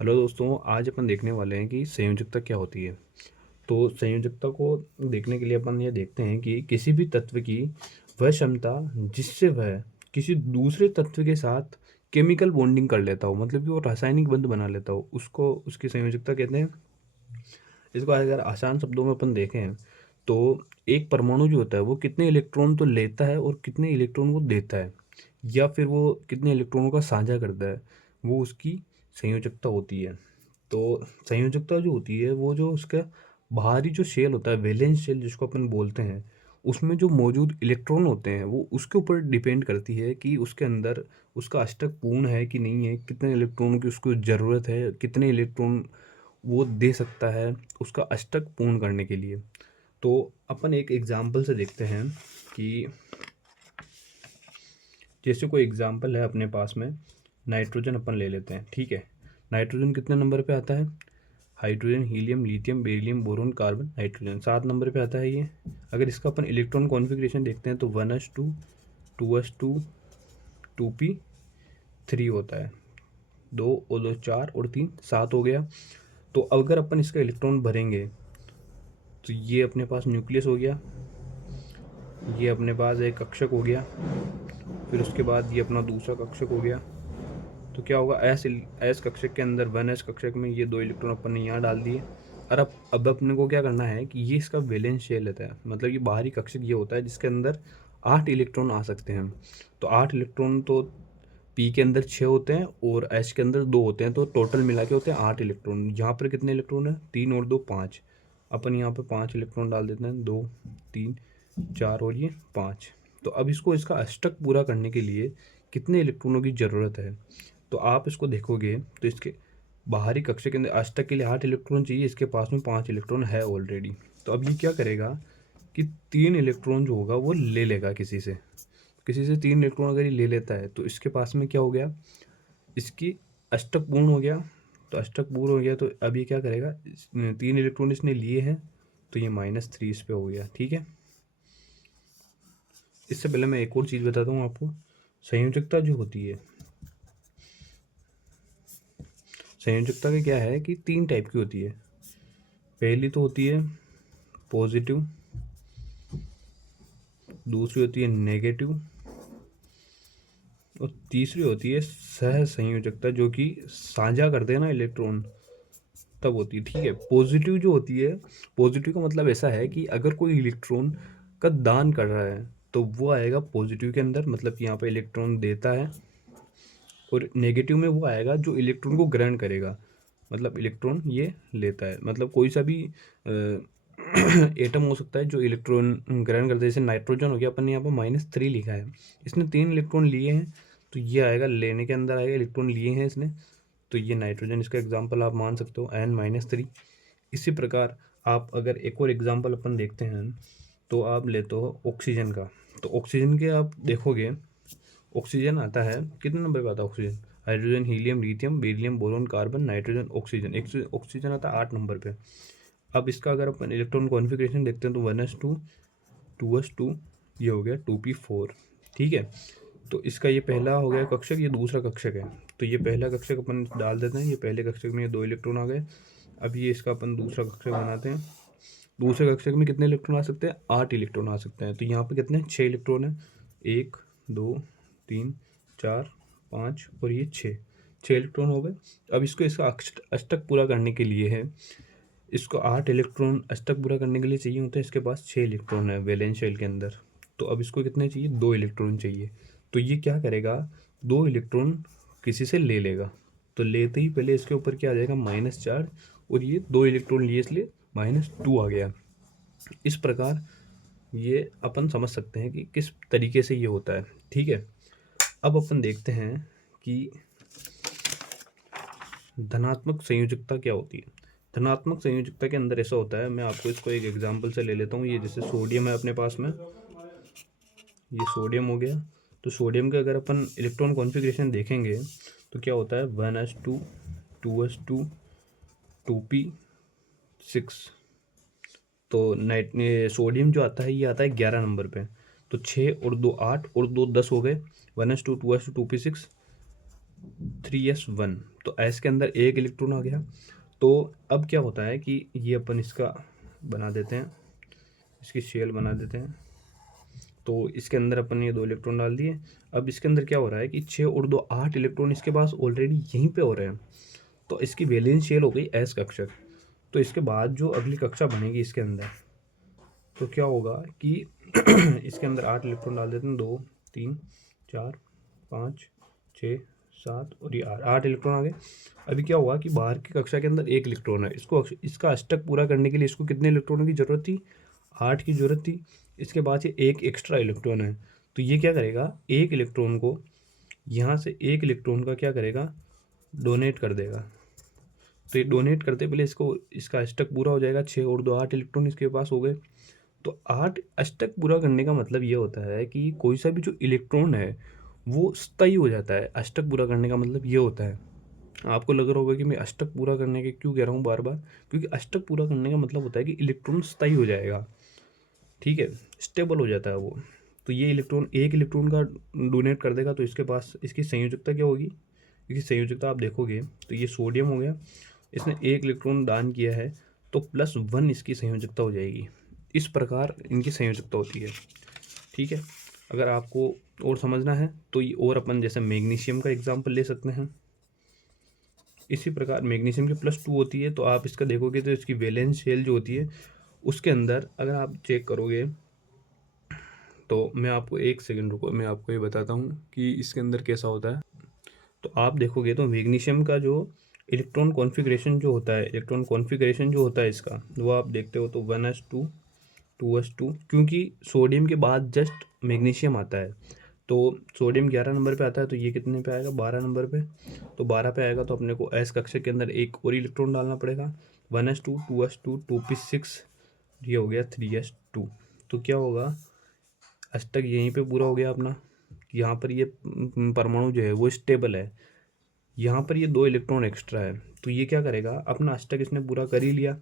Hello दोस्तों, आज अपन देखने वाले हैं कि संयोजकता क्या होती है। तो संयोजकता को देखने के लिए अपन ये देखते हैं कि किसी भी तत्व की वह क्षमता जिससे वह किसी दूसरे तत्व के साथ केमिकल बॉन्डिंग कर लेता हो, मतलब कि वो रासायनिक बंध बना लेता हो, उसको उसकी संयोजकता कहते हैं। इसको अगर आसान शब्दों में अपन देखें तो एक परमाणु जो होता है वो कितने इलेक्ट्रॉन तो लेता है और कितने इलेक्ट्रॉन को देता है, या फिर वो कितने इलेक्ट्रॉनों का साझा करता है, वो उसकी संयोजकता होती है। तो संयोजकता जो होती है वो जो उसका बाहरी जो शेल होता है, वैलेंस शेल जिसको अपन बोलते हैं, उसमें जो मौजूद इलेक्ट्रॉन होते हैं वो उसके ऊपर डिपेंड करती है कि उसके अंदर उसका अष्टक पूर्ण है कि नहीं है, कितने इलेक्ट्रॉनों की उसको ज़रूरत है, कितने इलेक्ट्रॉन वो दे सकता है उसका अष्टक पूर्ण करने के लिए। तो अपन एक एग्जाम्पल से देखते हैं कि जैसे कोई एग्जाम्पल है अपने पास में, नाइट्रोजन अपन ले लेते हैं। ठीक है, नाइट्रोजन कितने नंबर पे आता है? Hydrogen, helium, lithium, beryllium, boron, carbon, nitrogen 7 number पे आता है ये। अगर इसका अपन इलेक्ट्रॉन कॉन्फ़िगरेशन देखते हैं तो 1s2, 2s2, 2p3 होता है। 2 और 2 4 और 3 7 हो गया। तो अगर अपन इसका इलेक्ट्रॉन भरेंगे तो ये अपने पास न्यूक्लियस हो गया, ये अपने पास एक कक्षक हो गया, फिर उसके बाद ये अपना दूसरा कक्षक हो गया। तो क्या होगा, एस कक्षक के अंदर 1s कक्षक में ये 2 इलेक्ट्रॉन अपन ने यहाँ डाल दिए। और अब अपने को क्या करना है कि ये इसका वैलेंस शेल लेता है, मतलब ये बाहरी कक्षक ये होता है जिसके अंदर 8 इलेक्ट्रॉन आ सकते हैं। तो 8 इलेक्ट्रॉन तो पी के अंदर 6 होते हैं और एच के अंदर 2 होते हैं, तो टोटल मिला के होते हैं 8 इलेक्ट्रॉन। यहाँ पर कितने इलेक्ट्रॉन है? 3 और 2 5। अपन यहाँ पे 5 इलेक्ट्रॉन डाल देते हैं, 2 3 4 और ये 5। तो अब इसको इसका अष्टक पूरा करने के लिए कितने इलेक्ट्रॉनों की ज़रूरत है? तो आप इसको देखोगे तो इसके बाहरी कक्षक के अंदर अष्टक के लिए 8 इलेक्ट्रॉन चाहिए, इसके पास में 5 इलेक्ट्रॉन है ऑलरेडी। तो अब ये क्या करेगा कि 3 इलेक्ट्रॉन जो होगा वो ले लेगा किसी से 3 इलेक्ट्रॉन अगर ये ले लेता है तो इसके पास में क्या हो गया, इसकी अष्टक पूर्ण हो गया। तो अष्टक पूर्ण हो गया तो अब ये क्या करेगा, 3 इलेक्ट्रॉन इसने लिए हैं तो ये -3 इस पे हो गया। ठीक है, इससे पहले मैं एक और चीज़ बताता हूँ आपको। संयोजकता जो होती है, संयोजकता का क्या है कि 3 टाइप की होती है। पहली तो होती है पॉजिटिव, दूसरी होती है नेगेटिव, और तीसरी होती है सह संयोजकता, जो कि साझा करते हैं ना इलेक्ट्रॉन, तब होती है। ठीक है, पॉजिटिव जो होती है, पॉजिटिव का मतलब ऐसा है कि अगर कोई इलेक्ट्रॉन का दान कर रहा है तो वो आएगा पॉजिटिव के अंदर, मतलब कि यहाँ पे इलेक्ट्रॉन देता है। और नेगेटिव में वो आएगा जो इलेक्ट्रॉन को ग्रहण करेगा, मतलब इलेक्ट्रॉन ये लेता है। मतलब कोई सा भी एटम हो सकता है जो इलेक्ट्रॉन ग्रहण करता है, जैसे नाइट्रोजन हो गया, अपन ने यहाँ पर -3 लिखा है, इसने 3 इलेक्ट्रॉन लिए हैं, तो ये आएगा लेने के अंदर आएगा, इलेक्ट्रॉन लिए हैं इसने, तो ये नाइट्रोजन इसका एग्जाम्पल आप मान सकते हो, N-3। इसी प्रकार आप अगर एक और एग्जाम्पल अपन देखते हैं तो आप लेते हो ऑक्सीजन का। तो ऑक्सीजन के आप देखोगे, ऑक्सीजन आता है कितने नंबर पे आता है oxygen? Hydrogen, helium, lithium, beryllium, boron, carbon, nitrogen, oxygen. Oxygen आता है 8 नंबर पे। अब इसका अगर अपन इलेक्ट्रॉन कॉन्फ़िगरेशन देखते हैं तो 1s2, 2s2, ये हो गया 2p4। ठीक है, तो इसका ये पहला हो गया कक्षक, ये दूसरा कक्षक है। तो ये पहला कक्षक अपन डाल देते हैं, ये पहले कक्षक में ये 2 इलेक्ट्रॉन आ गए। अब ये इसका अपन दूसरा कक्षक बनाते हैं। दूसरे कक्षक में कितने इलेक्ट्रॉन आ सकते हैं? 8 इलेक्ट्रॉन आ सकते हैं। तो यहाँ पे कितने? 6 इलेक्ट्रॉन है। 1 2 3 4 5 और ये 6 इलेक्ट्रॉन हो गए। अब इसको इसका अष्टक पूरा करने के लिए है, इसको 8 इलेक्ट्रॉन अष्टक पूरा करने के लिए चाहिए होता है, इसके पास 6 इलेक्ट्रॉन है वैलेंस शेल के अंदर। तो अब इसको कितने चाहिए? 2 इलेक्ट्रॉन चाहिए। तो ये क्या करेगा, 2 इलेक्ट्रॉन किसी से ले लेगा। तो लेते ही पहले इसके ऊपर क्या आ जाएगा? -4, और ये 2 इलेक्ट्रॉन लिए इसलिए -2 आ गया। इस प्रकार ये अपन समझ सकते हैं कि किस तरीके से ये होता है। ठीक है, अब अपन देखते हैं कि धनात्मक संयोजकता क्या होती है। धनात्मक संयोजकता के अंदर ऐसा होता है, मैं आपको इसको एक एग्जांपल से ले लेता हूँ। ये जैसे सोडियम है अपने पास में, ये सोडियम हो गया। तो सोडियम का अगर अपन इलेक्ट्रॉन कॉन्फ़िगरेशन देखेंगे तो क्या होता है? 1s2, 2s2, 2p6। तो सोडियम जो आता है ये आता है 11 नंबर पे। तो 6 और 2 8 और 2 10 हो गए, 1s2, 2s2, 2p6। 3s1। तो s के अंदर एक इलेक्ट्रॉन आ गया। तो अब क्या होता है कि ये अपन इसका बना देते हैं, इसकी शेल बना देते हैं। तो इसके अंदर अपन ये 2 इलेक्ट्रॉन डाल दिए। अब इसके अंदर क्या हो रहा है कि 6 और 2 8 इलेक्ट्रॉन इसके पास ऑलरेडी यहीं पे हो रहे हैं। तो इसकी वैलेंस शेल हो गई s कक्षा। तो इसके बाद जो अगली कक्षा बनेगी इसके अंदर, तो क्या होगा कि इसके अंदर 8 इलेक्ट्रॉन डाल देते हैं, 2 3 4 5 6 7 और ये 8 इलेक्ट्रॉन आ गए। अभी क्या हुआ कि बाहर की कक्षा के अंदर एक इलेक्ट्रॉन है, इसका अष्टक पूरा करने के लिए इसको कितने इलेक्ट्रॉनों की ज़रूरत थी? 8 की ज़रूरत थी। इसके बाद ये एक एक्स्ट्रा इलेक्ट्रॉन है, तो ये क्या करेगा, एक इलेक्ट्रॉन को यहाँ से एक इलेक्ट्रॉन का क्या करेगा, डोनेट कर देगा। तो ये डोनेट करते पहले इसका अष्टक पूरा हो जाएगा, 6 और 2 8 इलेक्ट्रॉन इसके पास हो गए। तो 8 अष्टक पूरा करने का मतलब ये होता है कि कोई सा भी जो इलेक्ट्रॉन है वो स्थायी हो जाता है। अष्टक पूरा करने का मतलब ये होता है। आपको लग रहा होगा कि मैं अष्टक पूरा करने के क्यों कह रहा हूँ बार बार, क्योंकि अष्टक पूरा करने का मतलब होता है कि इलेक्ट्रॉन स्थायी हो जाएगा, ठीक है, स्टेबल हो जाता है वो। तो ये इलेक्ट्रॉन एक इलेक्ट्रॉन का डोनेट कर देगा, तो इसके पास इसकी संयोजकता क्या होगी? इसकी संयोजकता आप देखोगे तो ये सोडियम हो गया, इसने एक इलेक्ट्रॉन दान किया है, तो +1 इसकी संयोजकता हो जाएगी। इस प्रकार इनकी संयोजकता होती है, ठीक है। अगर आपको और समझना है तो ये और अपन जैसे मैग्नीशियम का एग्जाम्पल ले सकते हैं। इसी प्रकार मैग्नीशियम की +2 होती है, तो आप इसका देखोगे तो इसकी वैलेंस शेल जो होती है उसके अंदर अगर आप चेक करोगे, तो मैं आपको एक सेकंड रुको, मैं आपको ये बताता हूँ कि इसके अंदर कैसा होता है। तो आप देखोगे तो मैग्नीशियम का जो इलेक्ट्रॉन कॉन्फ़िगरेशन जो होता है इसका, वो आप देखते हो तो 1s2 2s2, क्योंकि सोडियम के बाद जस्ट मैग्नीशियम आता है। तो सोडियम 11 नंबर पे आता है, तो ये कितने पे आएगा, 12 नंबर पे। तो 12 पे आएगा तो अपने को s कक्षा के अंदर एक और इलेक्ट्रॉन डालना पड़ेगा, 1s2 2s2 2p6, ये हो गया 3s2। तो क्या होगा, अष्टक यहीं पे पूरा हो गया अपना। यहाँ पर ये परमाणु जो है वो स्टेबल है, यहाँ पर ये 2 इलेक्ट्रॉन एक्स्ट्रा है, तो ये क्या करेगा, अपना अष्टक इसने पूरा कर ही लिया।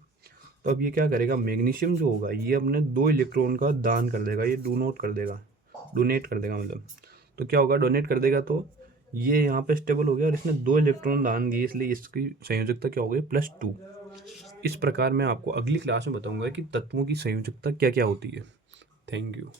तो अब ये क्या करेगा, मैग्नीशियम जो होगा ये अपने 2 इलेक्ट्रॉन का दान कर देगा, ये डोनेट कर देगा मतलब। तो क्या होगा, डोनेट कर देगा तो ये यहाँ पे स्टेबल हो गया और इसने 2 इलेक्ट्रॉन दान दिए, इसलिए इसकी संयोजकता क्या हो गई, +2। इस प्रकार मैं आपको अगली क्लास में बताऊंगा कि तत्वों की संयोजकता क्या क्या होती है। Thank you.